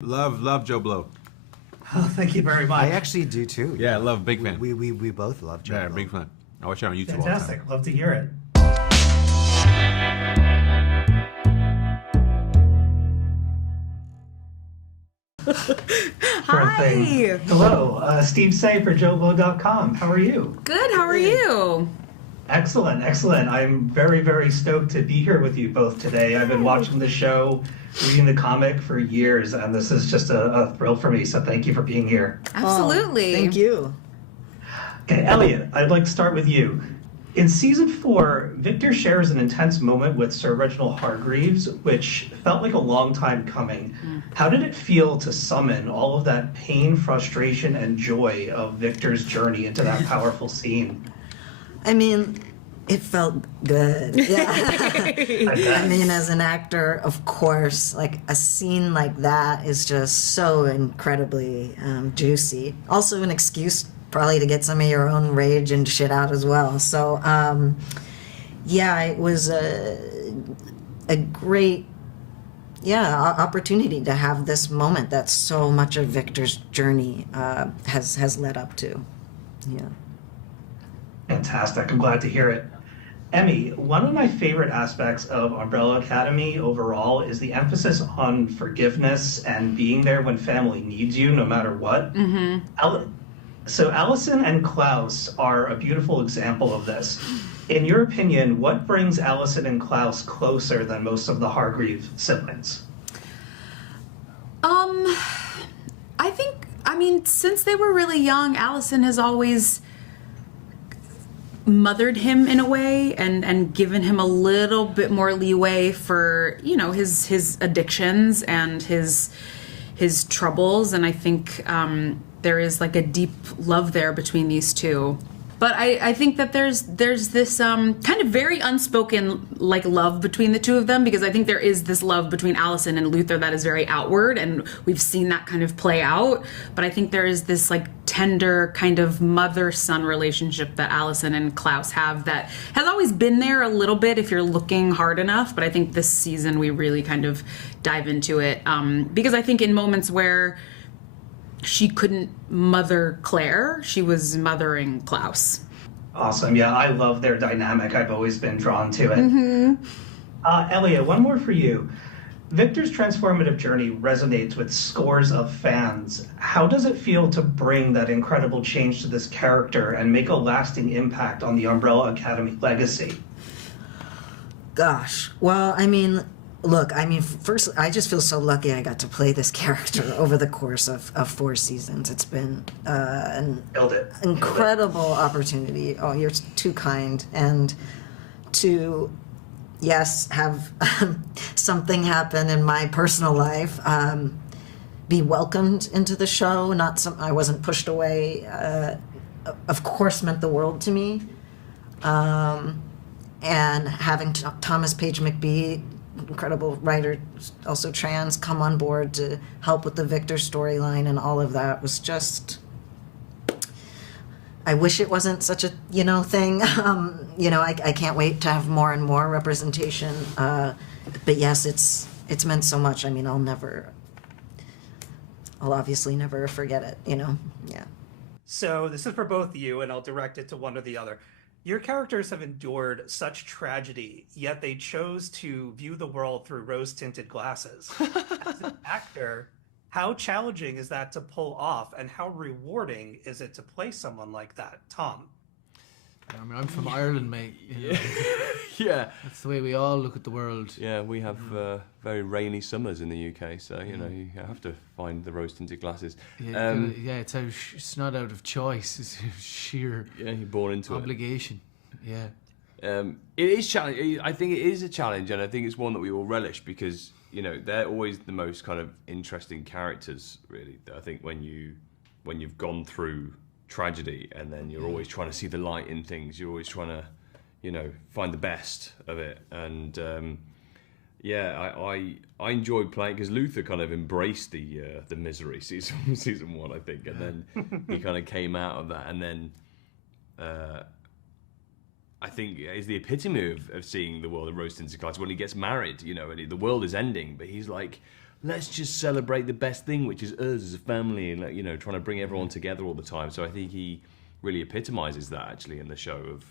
Love JoBlo. Oh, thank you very much. I actually do too. Yeah, I love, big fan. We both love JoBlo. Yeah, big fan. I watch it on YouTube Fantastic. all Love to hear it. Hi. Hello, Steve Say for JoBlo.com. How are you? Good. How are you? Excellent, excellent. I'm very, very stoked to be here with you both today. I've been watching the show, reading the comic for years, and this is just a thrill for me, so thank you for being here. Absolutely. Thank you. Okay, Elliot, I'd like to start with you. In season 4, Victor shares an intense moment with Sir Reginald Hargreaves, which felt like a long time coming. How did it feel to summon all of that pain, frustration, and joy of Victor's journey into that powerful scene? I mean, it felt good. Yeah. I mean, as an actor, of course, like a scene like that is just so incredibly juicy. Also an excuse probably to get some of your own rage and shit out as well. So, yeah, it was a great, opportunity to have this moment that so much of Victor's journey has led up to. Yeah. Fantastic. I'm glad to hear it. Emmy, one of my favorite aspects of Umbrella Academy overall is the emphasis on forgiveness and being there when family needs you, no matter what. So Allison and Klaus are a beautiful example of this. In your opinion, what brings Allison and Klaus closer than most of the Hargreaves siblings? I mean, since they were really young, Allison has always mothered him in a way and given him a little bit more leeway for, you know, his addictions and his troubles. And I think there is like a deep love there between these two. But I think that there's this kind of very unspoken like love between the two of them, because I think there is this love between Allison and Luther that is very outward, and we've seen that kind of play out. But I think there is this like tender kind of mother-son relationship that Allison and Klaus have that has always been there a little bit if you're looking hard enough. But I think this season we really kind of dive into it because I think in moments where she couldn't mother Claire, she was mothering Klaus. Awesome. Yeah, I love their dynamic. I've always been drawn to it. Elliot, one more for you. Victor's transformative journey resonates with scores of fans. How does it feel to bring that incredible change to this character and make a lasting impact on the Umbrella Academy legacy? Gosh. Well, I mean, look, I mean, first, I just feel so lucky I got to play this character over the course of 4 seasons. It's been an incredible opportunity. Oh, you're too kind. And to, yes, have something happen in my personal life, be welcomed into the show, I wasn't pushed away, of course meant the world to me. And having Thomas Page McBee, incredible writer, also trans, come on board to help with the Victor storyline and all of that was just, I wish it wasn't such a, thing. I can't wait to have more and more representation. But yes, it's meant so much. I mean, I'll obviously never forget it, yeah. So this is for both of you, and I'll direct it to one or the other. Your characters have endured such tragedy, yet they chose to view the world through rose-tinted glasses. As an actor, how challenging is that to pull off, and how rewarding is it to play someone like that? Tom? I mean, I'm from Ireland, mate. Yeah. That's the way we all look at the world. Yeah, we have very rainy summers in the UK, so, you have to find the rose-tinted glasses. It's not out of choice. It's sheer you're born into obligation. Yeah. It is challenging. I think it is a challenge, and I think it's one that we all relish because, they're always the most kind of interesting characters, really. I think when you've gone through tragedy and then you're always trying to see the light in things, you're always trying to find the best of it. And I enjoyed playing because Luther kind of embraced the misery season 1, I think, and then he kind of came out of that, and then I think is the epitome of seeing the world of rose-tinted glasses when he gets married, and the world is ending, but he's like, let's just celebrate the best thing, which is us as a family, and, like, you know, trying to bring everyone together all the time. So I think he really epitomizes that actually in the show of.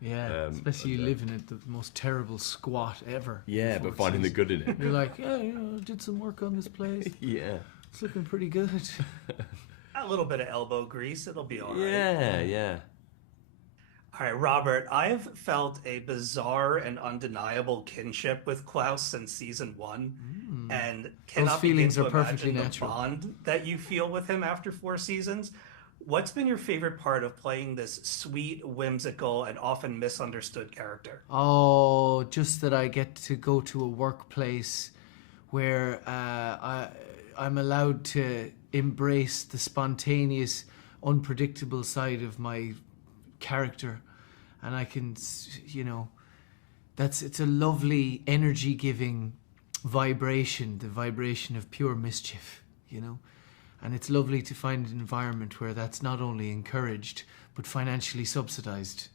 Yeah, especially you living at the most terrible squat ever. Yeah, but finding the good in it. You're like, yeah, you know, did some work on this place. Yeah. It's looking pretty good. A little bit of elbow grease, it'll be all right. Yeah. All right, Robert, I have felt a bizarre and undeniable kinship with Klaus since season 1, and cannot feelings begin are to perfectly imagine natural. the bond that you feel with him after 4 seasons. What's been your favorite part of playing this sweet, whimsical, and often misunderstood character? Oh, just that I get to go to a workplace where I'm allowed to embrace the spontaneous, unpredictable side of my character, and I can, you know, it's a lovely, energy-giving vibration, the vibration of pure mischief, you know. And it's lovely to find an environment where that's not only encouraged, but financially subsidized.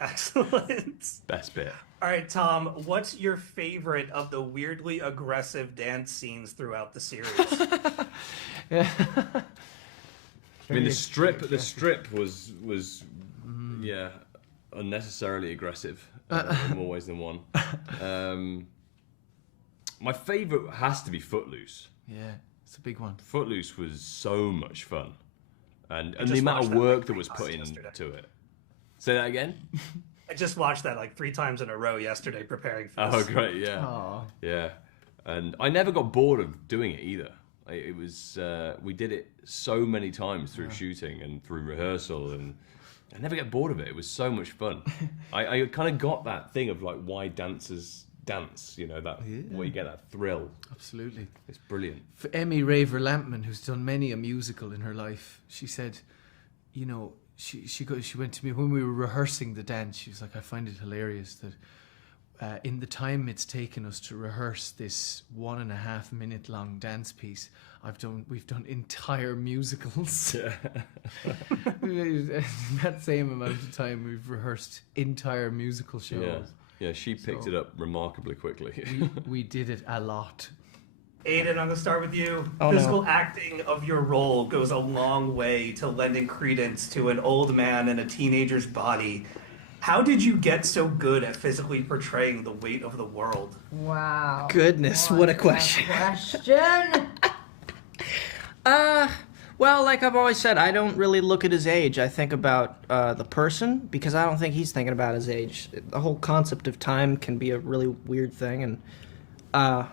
Excellent. Best bit. All right, Tom, what's your favorite of the weirdly aggressive dance scenes throughout the series? Yeah. I mean, the strip was yeah, unnecessarily aggressive in more ways than one. My favorite has to be Footloose. Yeah, it's a big one. Footloose was so much fun, and just the amount watched of that, work like, that was 3 put times yesterday. into it. Say that again. I just watched that like 3 times in a row yesterday preparing for Oh, this. great! Yeah, Aw. yeah, and I never got bored of doing it either. It was we did it so many times through shooting and through rehearsal, and I never get bored of it. It was so much fun. I kind of got that thing of like why dancers dance, you know, that where you get that thrill. Absolutely. It's brilliant. For Emmy Raver-Lampman, who's done many a musical in her life, she said, you know, she went to me when we were rehearsing the dance. She was like, I find it hilarious that in the time it's taken us to rehearse this 1.5 minute long dance piece, we've done entire musicals. In that same amount of time, we've rehearsed entire musical shows. Yeah, she picked it up remarkably quickly. We did it a lot. Aiden, I'm going to start with you. Oh, Physical no. acting of your role goes a long way to lending credence to an old man in a teenager's body. How did you get so good at physically portraying the weight of the world? Wow. Goodness, what a question. Well, like I've always said, I don't really look at his age. I think about the person, because I don't think he's thinking about his age. The whole concept of time can be a really weird thing, and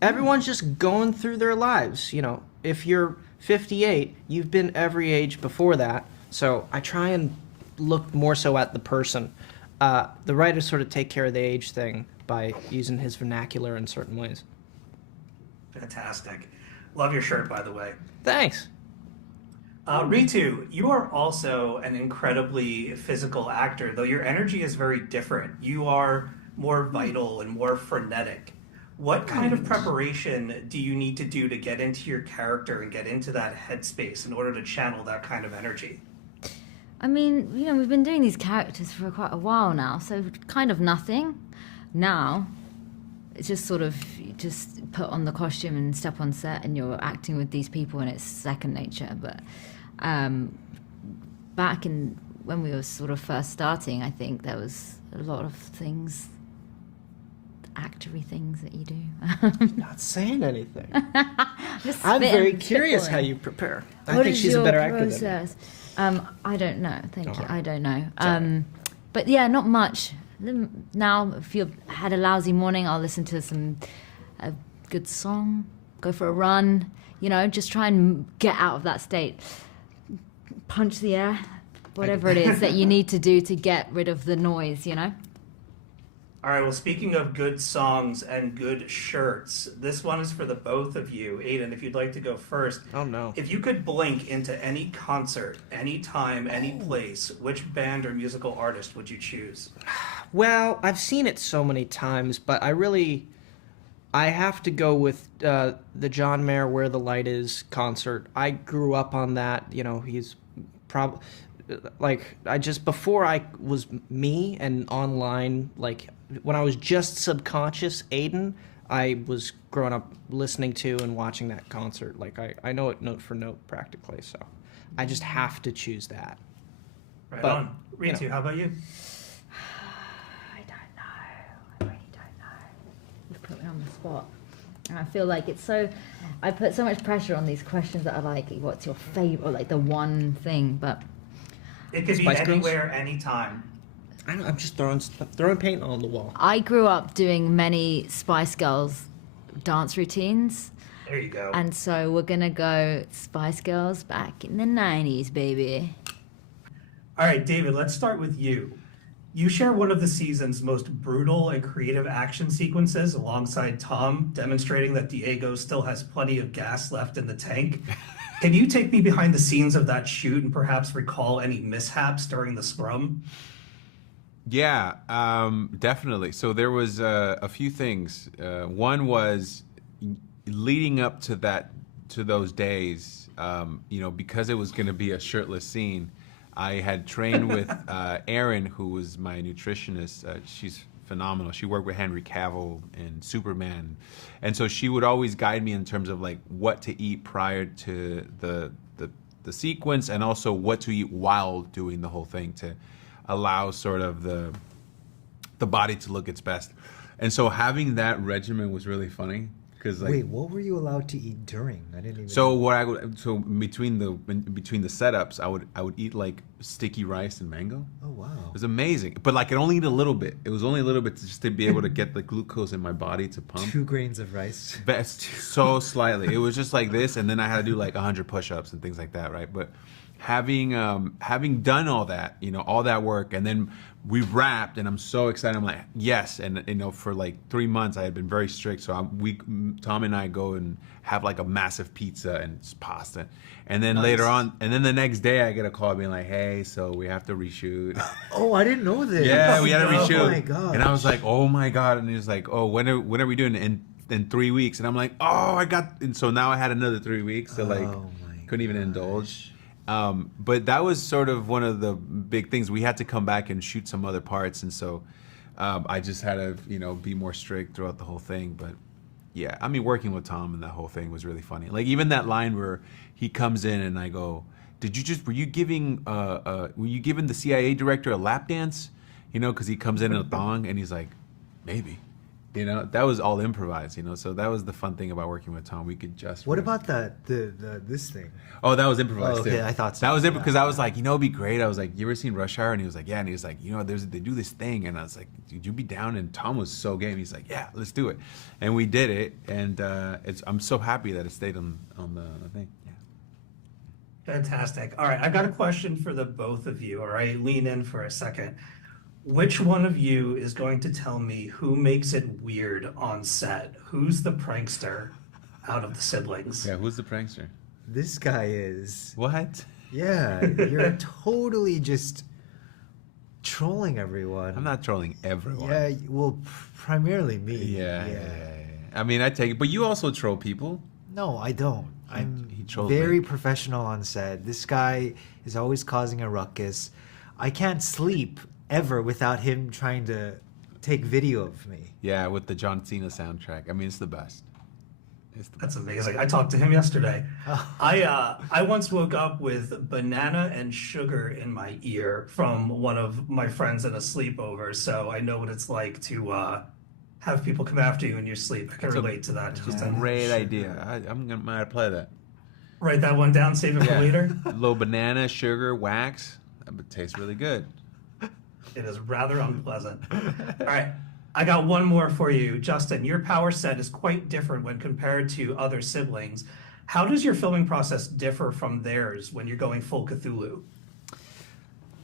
everyone's just going through their lives. You know, if you're 58, you've been every age before that. So I try and look more so at the person. The writers sort of take care of the age thing by using his vernacular in certain ways. Fantastic. Love your shirt, by the way. Thanks. Ritu, you are also an incredibly physical actor, though your energy is very different. You are more vital and more frenetic. What kind of preparation do you need to do to get into your character and get into that headspace in order to channel that kind of energy? I mean, you know, we've been doing these characters for quite a while now, so kind of nothing. Now, it's just sort of, you just put on the costume and step on set and you're acting with these people and it's second nature. But back in when we were sort of first starting, I think there was a lot of things, actory things that you do. Not saying anything. Just I'm spitting- very curious spitballing. how you prepare. I What think is she's a your better actor than me. process? I don't know. Thank you. Alright. I don't know. But yeah, not much. Now, if you've had a lousy morning, I'll listen to a good song, go for a run. You know, just try and get out of that state. Punch the air, whatever it is that you need to do to get rid of the noise. You know. All right, well, speaking of good songs and good shirts, this one is for the both of you. Aiden, if you'd like to go first. Oh, no. If you could blink into any concert, any time, any place, which band or musical artist would you choose? Well, I've seen it so many times, but I have to go with the John Mayer "Where the Light Is" concert. I grew up on that. You know, he's probably before I was me and online, like when I was just subconscious Aiden, I was growing up listening to and watching that concert. Like I know it note for note practically, so I just have to choose that. Right But, on. Ritu, how about you? I don't know. I really don't know. You've put me on the spot. And I feel like it's so... I put so much pressure on these questions that are like, what's your favorite, or like the one thing, but... It could be Spice Girls? anywhere, anytime. I don't, I'm just throwing paint on the wall. I grew up doing many Spice Girls dance routines. There you go. And so we're going to go Spice Girls back in the 90s, baby. All right, David, let's start with you. You share one of the season's most brutal and creative action sequences alongside Tom, demonstrating that Diego still has plenty of gas left in the tank. Can you take me behind the scenes of that shoot and perhaps recall any mishaps during the scrum? Yeah, definitely. So there was a few things. One was leading up to those days. Because it was going to be a shirtless scene, I had trained with Erin, who was my nutritionist. She's phenomenal. She worked with Henry Cavill and Superman, and so she would always guide me in terms of like what to eat prior to the sequence, and also what to eat while doing the whole thing to allow sort of the body to look its best. And so having that regimen was really funny because like, wait, what were you allowed to eat during? I didn't even. So between the setups, I would eat like sticky rice and mango. Oh wow. It was amazing, but like I only eat a little bit. It was only a little bit just to be able to get the glucose in my body to pump. 2 grains of rice. Best so slightly. It was just like this, and then I had to do like 100 push-ups and things like that, right? But having done all that, all that work, and then we wrapped, and I'm so excited. I'm like, yes, and for like 3 months I had been very strict. So Tom and I go and have like a massive pizza and pasta, and then later on, and then the next day I get a call being like, hey, so we have to reshoot. Oh, I didn't know this. Yeah, we had to reshoot. Oh my god. And I was like, oh my god, and he was like, oh, when are we doing it? In 3 weeks? And I'm like, oh, and so now I had another 3 weeks, so like couldn't even indulge. But that was sort of one of the big things. We had to come back and shoot some other parts, and so I just had to, be more strict throughout the whole thing. But yeah, I mean, working with Tom and that whole thing was really funny. Like even that line where he comes in and I go, were you giving the CIA director a lap dance? Because he comes in a thong and he's like, maybe. That was all improvised, so that was the fun thing about working with Tom. We could just... What about this thing? Oh, that was improvised, okay, too. I thought so. That was it because I was like, it'd be great. I was like, you ever seen Rush Hour? And he was like, yeah. And he was like, they do this thing. And I was like, dude, you be down? And Tom was so game. He's like, yeah, let's do it. And we did it. And I'm so happy that it stayed on the thing. Yeah. Fantastic. All right, I've got a question for the both of you. All right, lean in for a second. Which one of you is going to tell me who makes it weird on set? Who's the prankster out of the siblings? Yeah, who's the prankster? This guy is. What? Yeah, you're totally just trolling everyone. I'm not trolling everyone. Yeah, well, primarily me. Yeah. I mean, I take it, but you also troll people. No, I don't. I'm trolled very me. professional on set. This guy is always causing a ruckus. I can't sleep ever without him trying to take video of me. Yeah, with the John Cena soundtrack. I mean, it's the best. That's amazing. I talked to him yesterday. I once woke up with banana and sugar in my ear from one of my friends at a sleepover, so I know what it's like to have people come after you in your sleep. I can relate to that. Just a great idea. I'm gonna play that. Write that one down, save it for later. A little banana, sugar, wax. That would taste really good. It is rather unpleasant. All right, I got one more for you. Justin, your power set is quite different when compared to other siblings. How does your filming process differ from theirs when you're going full Cthulhu?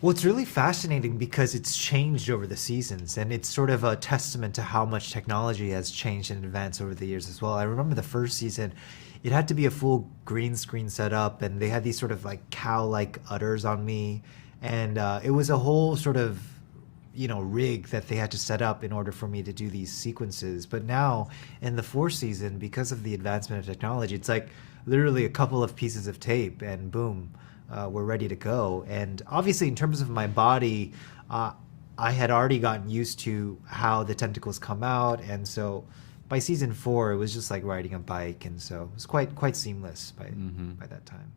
Well, it's really fascinating because it's changed over the seasons, and it's sort of a testament to how much technology has changed and advanced over the years as well. I remember the first season, it had to be a full green screen setup, and they had these sort of like cow-like udders on me, and it was a whole sort of rig that they had to set up in order for me to do these sequences. But now in the fourth season, because of the advancement of technology, it's like literally a couple of pieces of tape and boom, we're ready to go. And obviously in terms of my body, I had already gotten used to how the tentacles come out, and so by season 4, it was just like riding a bike, and so it was quite seamless by that time.